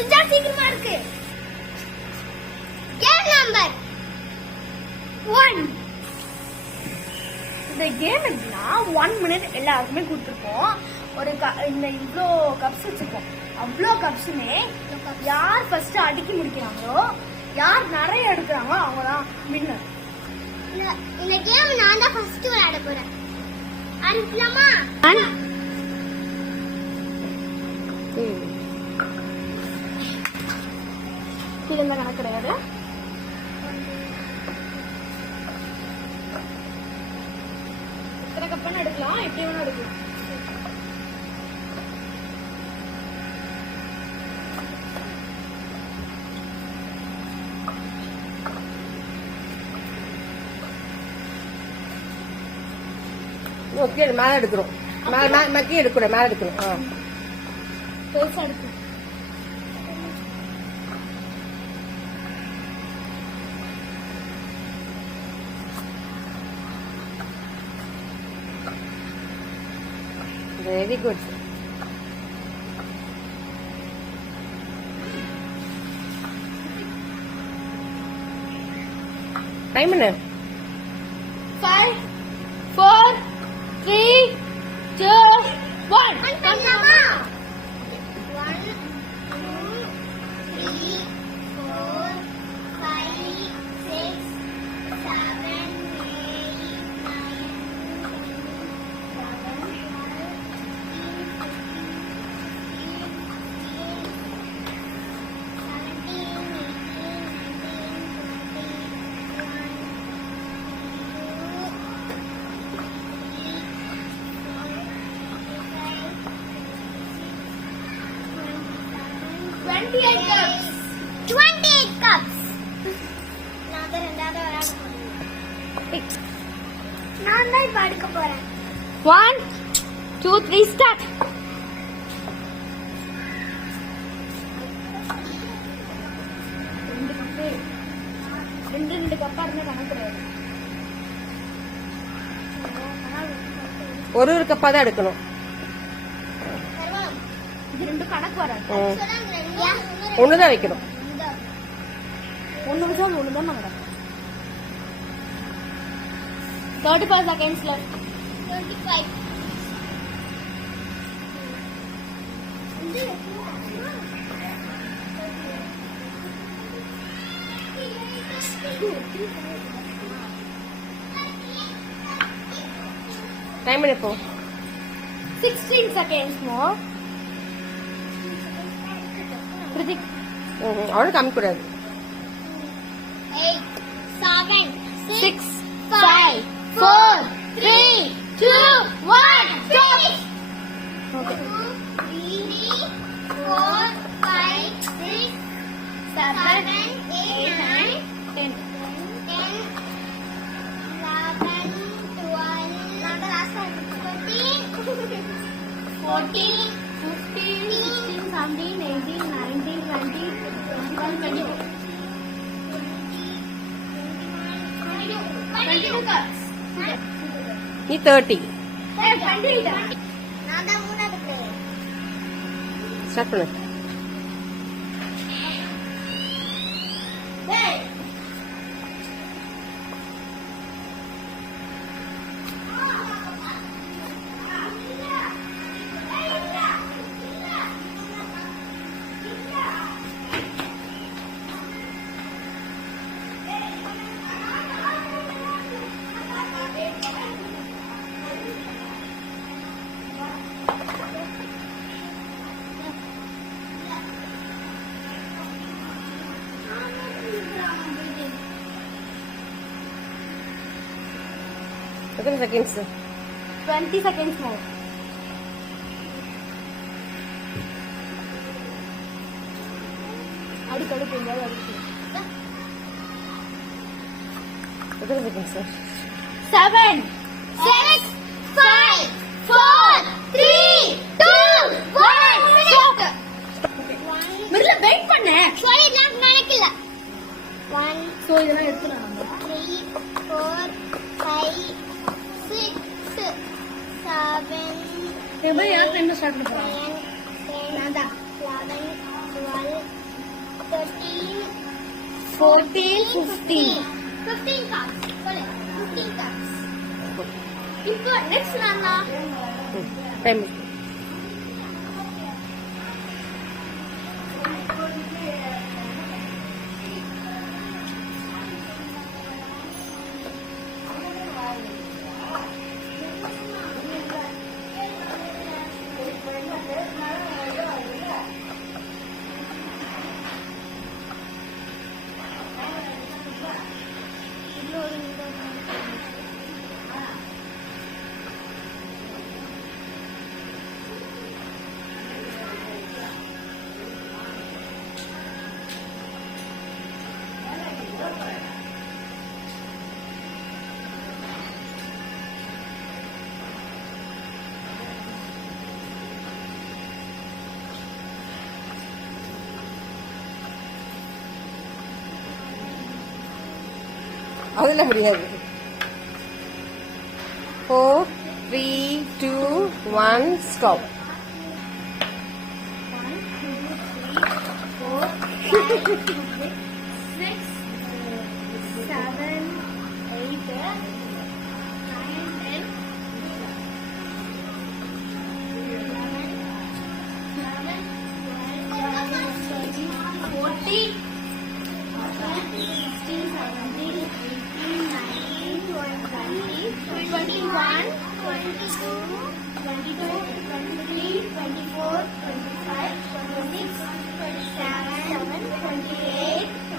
முடிஞ்சா சீக்கிரமா இருக்கு. Game number 1. இந்த கேம் எப்படின்னா 1 மினிட் எல்லாருக்குமே கொடுத்துருக்கோம். ஒரு இந்த இவ்வளோ கப்ஸ் வச்சிருக்கோம். அவ்வளோ கப்ஸுமே யார் ஃபர்ஸ்ட் அடுக்கி முடிக்கிறாங்களோ, யார் நிறைய எடுக்கிறாங்களோ அவங்க தான் வின்னர். இந்த கேம் நான் தான் ஃபர்ஸ்ட் விளையாட போறேன். ஆரம்பிக்கலாமா? இது என்ன கணக்கு கிடையாது. எத்தனை கப்பன்னு எடுக்கலாம், எப்படி வேணா எடுக்கலாம். ஓகே, மேல எடுக்கிறோம். மக்கி எடுக்கிறோம், மேல எடுக்கிறோம். பெருசா எடுக்கணும். Very good. டைம் என்ன? 5 4 3 2 1. பண்ணலாமா? 1 2 3 4 5 6 7 8 9 28 cups. 28 cups. நான் தான் ரெண்டாவது விளையாட போறேன். நான் தான் இப்ப அடுக்க போறேன். 1 2 3 ஸ்டார்ட். ரெண்டு கப்பா இருந்தா கணக்கு கிடையாது. ஒரு கப்பா தான் எடுக்கணும். இது ரெண்டு கணக்கு வராது. ஒண்ணுதான் வைக்கணும். 1 நிமிஷம் 1 தான் நடக்கும். 35 செகண்ட்ஸ்ல 25. டைம் என்ன இப்போ? 16 seconds more. Pratik. அவனுக்கு கம்மி கூடாது. 8 7 6 5 4 3 2 1 stop. Okay. 3 4 5 6 7 8 9 10 11 12 நான் லாஸ்ட் 13 14 15 16 17 18 19 20 21 22 cups. நீ 30. நான் தான் மூணாவது. ஸ்டார்ட் பண்ணு. எத்தனை செகண்ட்ஸ்? 20 seconds more. அடுத்து எங்கேயாவது அடுத்து. எத்தனை செகண்ட்ஸ்? 7 6 5 4 3 2 1 stop. முதல்ல வெயிட் பண்ணு. சரி நான் நினைக்கல. 1 சோ இதெல்லாம் எடுத்துறேன். 3 4 5 6 7 யார் டைம் ஸ்டார்ட் பண்றாங்க? நான் தான் 11 12 14, 15. 15 cards. சொல்லு. 15 cards. இப்போ next நானா? Time. அதில் முடியாது 4, 3, 2, 1, stop. 24, 25, 26, 27, 28,